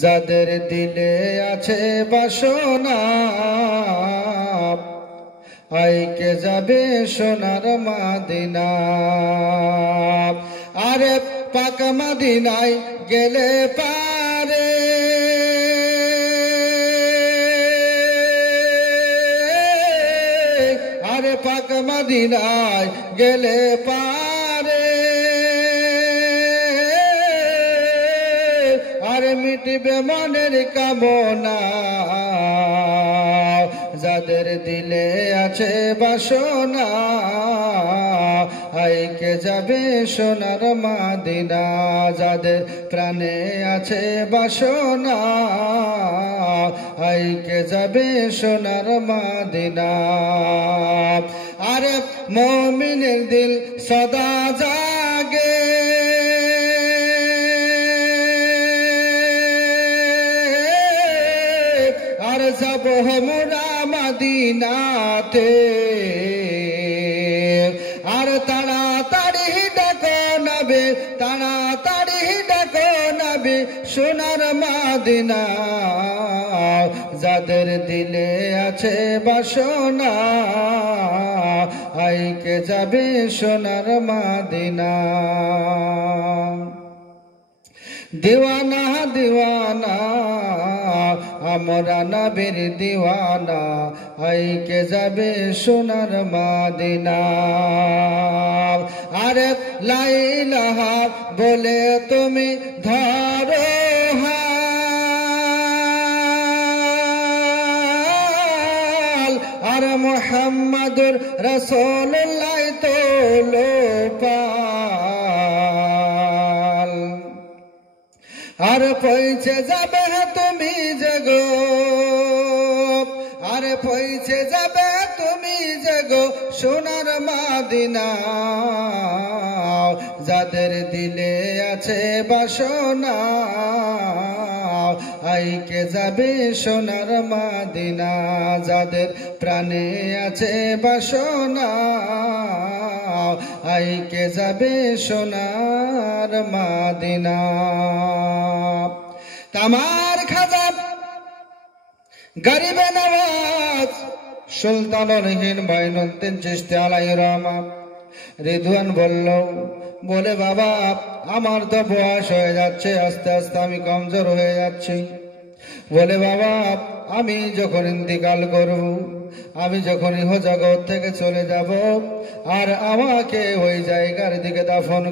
যাদের দিলে আছে বাসনা আইকে যাবে সোনার মাদিনা। আরে পাক মাদিনায় গেলে পারে আরে পাক মাদিনায় গেলে পারে আরে মিটবে মনের কামনা। যাদের দিলে আছে বাসনা আইকে যাবে সোনার মাদিনা। যাদের প্রাণে আছে বাসনা আইকে যাবে সোনার মাদিনা। আরে মুমিনের দিল সদা জাগে আর যাব মোরা মদিনাতে। আর তাড়াতাড়ি ডাকো নবী তাড়াতাড়ি ডাকো নবী সোনার মদিনা। যাদের দিলে আছে বাসনা আইকে যাবে সোনার মদিনা। দিওয়ানা দিওয়ানা আমরা নবীর দিওয়ানা আইকে যাবে সোনার মদিনা। আরে লা ইলাহা বলে তুমি ধরো হাল আর মুহাম্মাদুর রাসূলুল্লাহ তোলো পাল। আর পৌঁছে যাবে তুমি জগো আর পৌঁছে যাবে তুমি জগো সোনার মদিনা। যাদের দিলে আছে বাসনা আইকে যাবে সোনার মদিনা। যাদের প্রাণে আছে বাসনা আইকে যাবে সোনার মদিনা। তামার খাজা গরিবে নওয়াজ সুলতানুল হিন্দ মঈনুদ্দিন চিশতি আলাইহির রহমান রিদওয়ান বলে বাবা আমার তো বয়স হয়ে যাচ্ছে, আস্তে আস্তে আমি কমজোর হয়ে যাচ্ছি। বলে বাবা আমি যখন ইন্তিকাল করব, আমি যখন ইহ জগৎ থেকে চলে যাব আর আমাকে ওই জায়গার দিকে দাফন